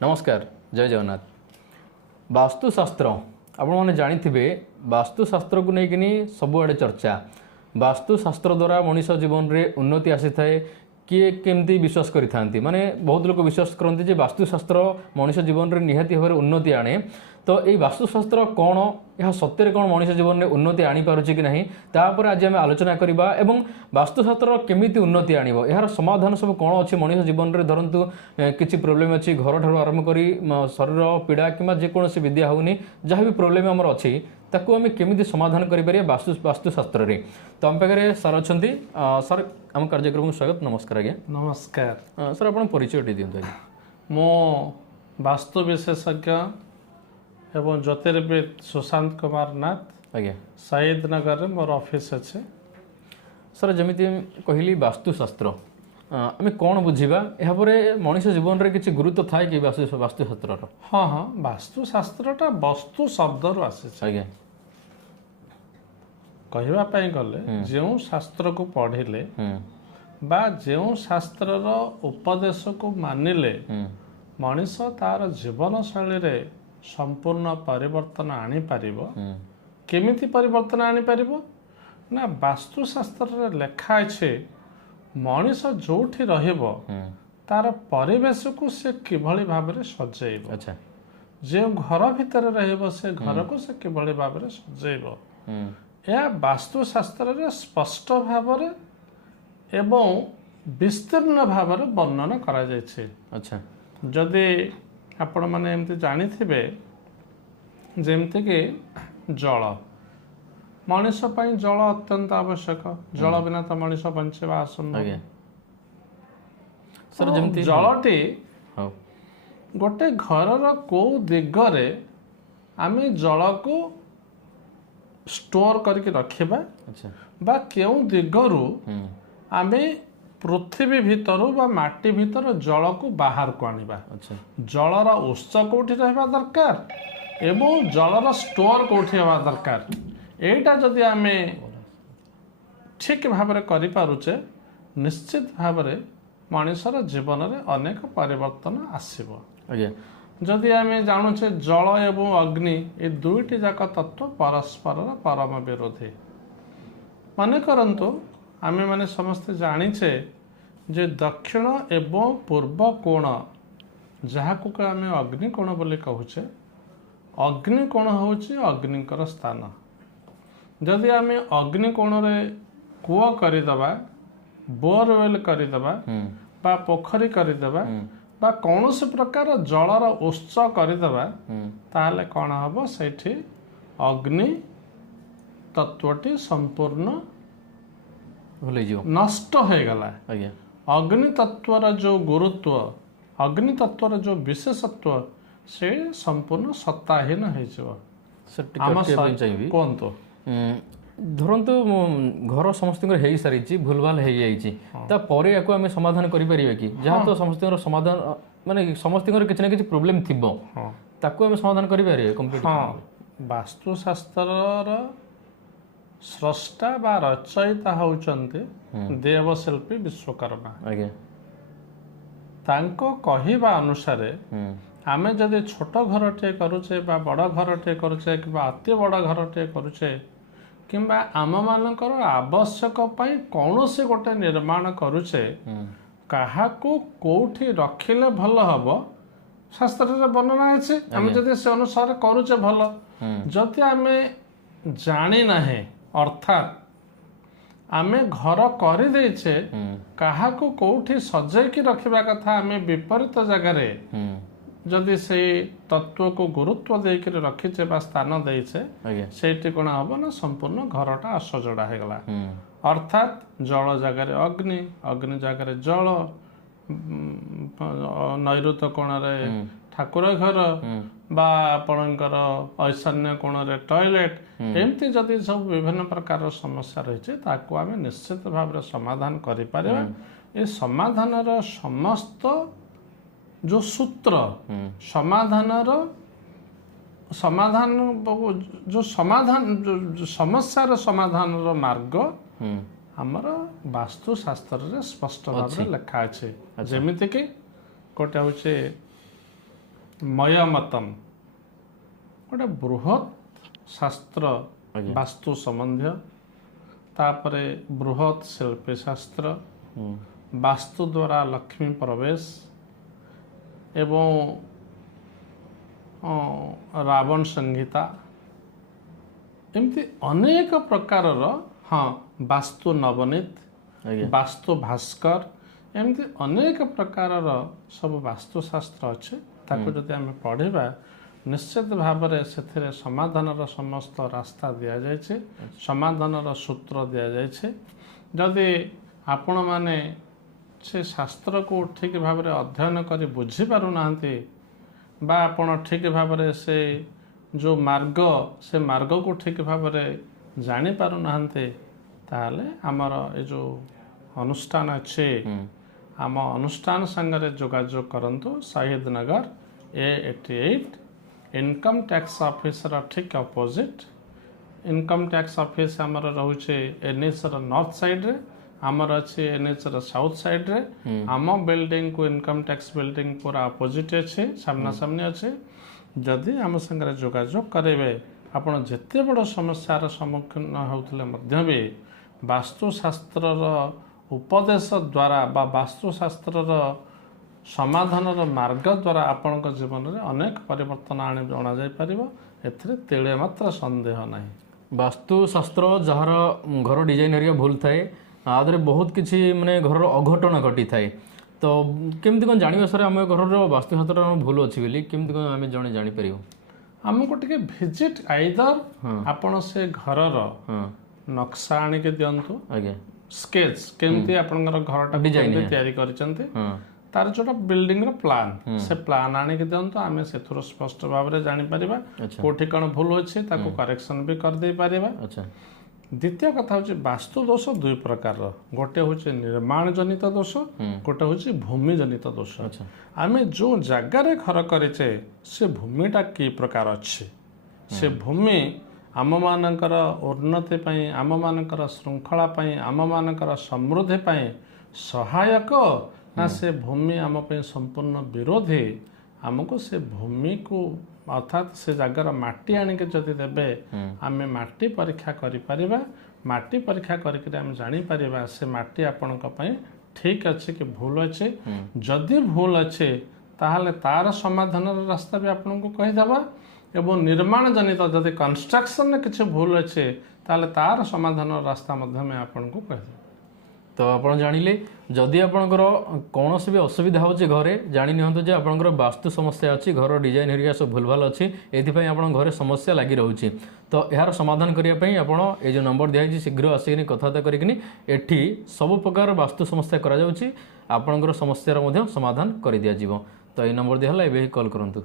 नमस्कार जय जगन्नाथ। वास्तुशास्त्र आपण मैंने जानी वास्तुशास्त्र को लेकिन सबुआड़े चर्चा। वास्तुशास्त्र द्वारा मनीष जीवन में उन्नति आसी थाए किए केमती विश्वास करि माने बहुत लोग विश्वास करते जे वास्तुशास्त्र मनीष जीवन में निहाती भाव उन्नति आने। तो ये वास्तुशास्त्र कौन यह सत्य कौन मनीष जीवन में उन्नति आनी पारुछि कि नहीं तापर आज आम आलोचना करबा एवं वास्तुशास्त्र केमिति उन्नति आनिबो यार समाधान सब कौन अच्छे मनीष जीवन में धरतु किसी प्रोब्लेम अच्छी घर ठार आरंभ करी शरीर पीड़ा कि जेकोसी विद्या होनी जहाँ भी प्रोब्लेम आमर अच्छी ताकू आम केमिति समाधान करें वास्तुशास्त्र रे। तो आम पाखे सार अच्छा सर आम कार्यक्रम में स्वागत। नमस्कार आज्ञा। नमस्कार सर आप परिचय दिखाँ। मो वास्तु विशेषज्ञ एवं ज्योतिर्विद सुशांत कुमार नाथ आज्ञा शहीद नगर में मोर ऑफिस अच्छे। सर जमी कहली वास्तुशास्त्र आम कौन बुझा यापर मनीष जीवन में किसी गुरुत्व थाए कि वास्तुशास्त्र? हाँ हाँ वास्तुशास्त्रटा वस्तु शब्द रु आसी आज्ञा कहवाई गले जो शास्त्र को पढ़िले बा जो शास्त्र उपदेश को मानिले मनीष तार जीवन शैली रे संपूर्ण परिवर्तन आनी पारिबो। केमिति परिवर्तन आनी पारिबो ना वास्तुशास्त्र लेखा अच्छे मनीष जोठी रहिबो तार परिवेश को से किभली भाव में सजेइबो। अच्छा जो घर भितर रहिबो से घर को से किभली भाव में सजेइबो या वास्तुशास्त्र रे स्पष्ट भाव में एवं विस्तीर्ण भाव में वर्णन करा जायछि। अच्छा जदि आपण माने एमती जानिथिबे जेमती कि जल मनीष पई जल अत्यंत आवश्यक। जल बिना तो मनीष बंचेबा असंभव। सर जमती जलटी हाँ गोटे घरर को दिगरे आमे जल को स्टोर करके रखिबा अच्छा बा केउ दिगरु आमे पृथ्वी भितर बा माटी भितर जल को बाहर को आनिबा। अच्छा जलर उत्स कोठी रहबा दरकार एवं जलर स्टोर कोठी हेबा दरकार। एटा जदि आमे ठीक भाव में करि पारुचे निश्चित भाव में मनुष्यर जीवन में अनेक परिवर्तन आसीबो। आज्ञा जदि आमे जानुचे जल एवं अग्नि ए दुईटी जाक तत्व परस्पर परम विरोधी। मन करंतु आमे माने समस्ते जानिचे जे दक्षिण एवं पूर्व कोण जहाकू आमे अग्निकोण बोली कहूचे अग्निकोण होची अग्निकर स्थान। जदि आमे अग्निकोण रे कूଅ करिदबा बोरवेल करिदबा बा पोखरी करिदबा बा कौनसी प्रकार जलर उत्स करिदबा ताले कौन हबो सेठी अग्नि तत्वटी संपूर्ण भूल जीव नष्ट हो गला। आज्ञा अग्नि तत्वर जो गुरुत्व अग्नि तत्वर जो विशेषत्व से संपूर्ण सत्ताहीन हो। चाहिए कहतु धरतु घर समस्त हो सारी भूल भाल हो जापर या आम समाधान करें कि जहाँ तो समस्त समाधान माने समस्त किसी ना कि प्रोब्लेम थी ताकू आम समाधान करें कम्प्लीट। हाँ वास्तुशास्त्र स्रष्टा बा रचयिता होउचंते देवशिल्पी विश्वकर्मा। आज्ञा तांको कहिबा अनुसारे आमे जदि छोट घरटे करुचे बा बड़ घरटे करुचे कि अति बड़ घरटे करुचे किंबा आम मानकर आवश्यक पई कौनसी गोटे निर्माण करुचे काहाकू कोठी रखिले भल हबो शास्त्र रे वर्णना अछि। आमे जदि से अनुसार करुचे भल जदि आमे जानी नाही अर्थात आमे घर कर देछे काहाकू कोठी सजेकी रखिबा कथा आमे विपरीत जगह जदि से तत्व को गुरुत्व देकर रखीचे बा स्थान देछे सेठी कोन हबो ना संपूर्ण घरटा असजड़ा हो गला। अर्थात जल जगह अग्नि अग्नि जगह जल नैऋत कोण रे ठाकुर घर बा आपणकर ऐशान्य कोण रे टॉयलेट एमती जदि सब विभिन्न प्रकार समस्या रही ताकू आमे निश्चित भाव में समाधान करि पारिबा। ए समाधान समस्त जो सूत्र समाधान जो समाधान जो समस्यार समाधान मार्ग आमर वास्तुशास्त्र स्पष्ट भाव में लिखा अच्छे। जमीती कि गोटे हूँ ମୟମତମ୍ ଗୋଟେ ବୃହତ୍ ଶାସ୍ତ୍ର ଆଜ୍ଞା। ବାସ୍ତୁ ସମ୍ବନ୍ଧୀୟ, ତାପରେ ବୃହତ୍ ଶିଳ୍ପୀ ଶାସ୍ତ୍ର, ବାସ୍ତୁ ଦ୍ୱାରା ଲକ୍ଷ୍ମୀ ପ୍ରବେଶ ଏବଂ ରାବଣ ସଂହିତା, ଏମିତି ଅନେକ ପ୍ରକାରର ବାସ୍ତୁ ନବନୀତ, ଆଜ୍ଞା। ବାସ୍ତୁ ଭାସ୍କର, ଏମିତି ଅନେକ ପ୍ରକାରର ସବୁ ବାସ୍ତୁଶାସ୍ତ୍ର ଅଛି। ତାକୁ ଯଦି ଆମେ ପଢ଼ିବା ନିଶ୍ଚିତ ଭାବରେ ସେଥିରେ ସମାଧାନର ସମସ୍ତ ରାସ୍ତା ଦିଆଯାଇଛି, ସମାଧାନର ସୂତ୍ର ଦିଆଯାଇଛି। ଯଦି ଆପଣମାନେ ସେ ଶାସ୍ତ୍ରକୁ ଠିକ୍ ଭାବରେ ଅଧ୍ୟୟନ କରି ବୁଝିପାରୁନାହାନ୍ତି ବା ଆପଣ ଠିକ୍ ଭାବରେ ସେ ଯେଉଁ ମାର୍ଗ, ସେ ମାର୍ଗକୁ ଠିକ୍ ଭାବରେ ଜାଣିପାରୁନାହାନ୍ତି, ତାହେଲେ ଆମର ଏ ଯେଉଁ ଅନୁଷ୍ଠାନ ଅଛି, ଆମ ଅନୁଷ୍ଠାନ ସାଙ୍ଗରେ ଯୋଗାଯୋଗ କରନ୍ତୁ। Shahid Nagar A88, income tax officer ଠିକ୍ ଅପୋଜିଟ୍। ଇନକମ୍ ଟ୍ୟାକ୍ସ ଅଫିସ୍ ଆମର ରହୁଛି NHର ନର୍ଥ ସାଇଡ଼୍ରେ, ଆମର ଅଛି NHର ସାଉଥ୍ ସାଇଡ଼୍ରେ। ଆମ ବିଲ୍ଡିଂକୁ ଇନକମ୍ ଟ୍ୟାକ୍ସ ବିଲ୍ଡିଂ ପୁରା ଅପୋଜିଟ୍ ଅଛି, ସାମ୍ନାସାମ୍ନି ଅଛି। ଯଦି ଆମ ସାଙ୍ଗରେ ଯୋଗାଯୋଗ କରିବେ, ଆପଣ ଯେତେ ବଡ଼ ସମସ୍ୟାର ସମ୍ମୁଖୀନ ହେଉଥିଲେ ମଧ୍ୟ ବି ବାସ୍ତୁଶାସ୍ତ୍ରର ଉପଦେଶ ଦ୍ୱାରା ବା ବାସ୍ତୁଶାସ୍ତ୍ରର ସମାଧାନର ମାର୍ଗ ଦ୍ୱାରା ଆପଣଙ୍କ ଜୀବନରେ ଅନେକ ପରିବର୍ତ୍ତନ ଅଣାଯାଇପାରିବ। ଏଥିରେ ତିଳେ ମାତ୍ର ସନ୍ଦେହ ନାହିଁ। ବାସ୍ତୁଶାସ୍ତ୍ର ଯାହାର ଘର ଡିଜାଇନ୍ ହେରିକା ଭୁଲ ଥାଏ, ଆଦେହରେ ବହୁତ କିଛି ମାନେ ଘରର ଅଘଟଣ ଘଟିଥାଏ। ତ କେମିତି କ'ଣ ଜାଣିବା ସାର୍ ଆମ ଘରର ବାସ୍ତୁଶାସ୍ତ୍ର ଭୁଲ ଅଛି ବୋଲି କେମିତି କ'ଣ ଆମେ ଜଣେ ଜାଣିପାରିବୁ? ଆମକୁ ଟିକେ ଭିଜିଟ୍ ଆଇଦର ଆପଣ ସେ ଘରର ନକ୍ସା ଆଣିକି ଦିଅନ୍ତୁ, ଆଜ୍ଞା। ସ୍କେଚ୍ କେମିତି ଆପଣଙ୍କର ଘରଟା କେମିତି ତିଆରି କରିଛନ୍ତି, ତାର ଯୋଉଟା ବିଲ୍ଡିଂର ପ୍ଲାନ୍, ସେ ପ୍ଲାନ୍ ଆଣିକି ଦିଅନ୍ତୁ। ଆମେ ସେଥିରୁ ସ୍ପଷ୍ଟ ଭାବରେ ଜାଣିପାରିବା କୋଉଠି କ'ଣ ଭୁଲ ଅଛି, ତାକୁ କରେକ୍ସନ୍ ବି କରିଦେଇ ପାରିବା। ଆଚ୍ଛା। ଦ୍ୱିତୀୟ କଥା ହେଉଛି ବାସ୍ତୁ ଦୋଷ ଦୁଇ ପ୍ରକାରର, ଗୋଟେ ହେଉଛି ନିର୍ମାଣ ଜନିତ ଦୋଷ, ଗୋଟେ ହେଉଛି ଭୂମି ଜନିତ ଦୋଷ। ଆମେ ଯେଉଁ ଜାଗାରେ ଘର କରିଛେ ସେ ଭୂମିଟା କି ପ୍ରକାର ଅଛି, ସେ ଭୂମି ଆମମାନଙ୍କର ଉନ୍ନତି ପାଇଁ, ଆମମାନଙ୍କର ଶୃଙ୍ଖଳା ପାଇଁ, ଆମମାନଙ୍କର ସମୃଦ୍ଧି ପାଇଁ ସହାୟକ ନା ସେ ଭୂମି ଆମ ପାଇଁ ସମ୍ପୂର୍ଣ୍ଣ ବିରୋଧୀ? ଆମକୁ ସେ ଭୂମିକୁ ଅର୍ଥାତ୍ ସେ ଜାଗାର ମାଟି ଆଣିକି ଯଦି ଦେବେ, ଆମେ ମାଟି ପରୀକ୍ଷା କରିପାରିବା। ମାଟି ପରୀକ୍ଷା କରିକି ଆମେ ଜାଣିପାରିବା ସେ ମାଟି ଆପଣଙ୍କ ପାଇଁ ଠିକ୍ ଅଛି କି ଭୁଲ ଅଛି। ଯଦି ଭୁଲ ଅଛି ତାହେଲେ ତାର ସମାଧାନର ରାସ୍ତା ବି ଆପଣଙ୍କୁ କହିଦେବା, ଏବଂ ନିର୍ମାଣ ଜନିତ ଯଦି କନଷ୍ଟ୍ରକ୍ସନରେ କିଛି ଭୁଲ ଅଛି ତାହେଲେ ତାର ସମାଧାନର ରାସ୍ତା ମଧ୍ୟ ଆମେ ଆପଣଙ୍କୁ କହିଦେବା। ତ ଆପଣ ଜାଣିଲେ, ଯଦି ଆପଣଙ୍କର କୌଣସି ବି ଅସୁବିଧା ହେଉଛି ଘରେ, ଜାଣି ନିଅନ୍ତୁ ଯେ ଆପଣଙ୍କର ବାସ୍ତୁ ସମସ୍ୟା ଅଛି, ଘର ଡିଜାଇନ୍ ହେରିକା ସବୁ ଭୁଲଭାଲ ଅଛି, ଏଥିପାଇଁ ଆପଣଙ୍କ ଘରେ ସମସ୍ୟା ଲାଗି ରହୁଛି। ତ ଏହାର ସମାଧାନ କରିବା ପାଇଁ ଆପଣ এই ଯେଉଁ ନମ୍ବର ଦିଆଯାଇଛି ଶୀଘ୍ର ଆସିକିନି କଥାବାର୍ତ୍ତା କରିକିନି ଏଠି ସବୁ ପ୍ରକାର ବାସ୍ତୁ ସମସ୍ୟା କରାଯାଉଛି, ଆପଣଙ୍କର ସମସ୍ୟାର ମଧ୍ୟ ସମାଧାନ କରିଦିଆଯିବ। ତ এই ନମ୍ବର ଦିଆହେଲା, ଏବେ ହିଁ କଲ୍ କରନ୍ତୁ।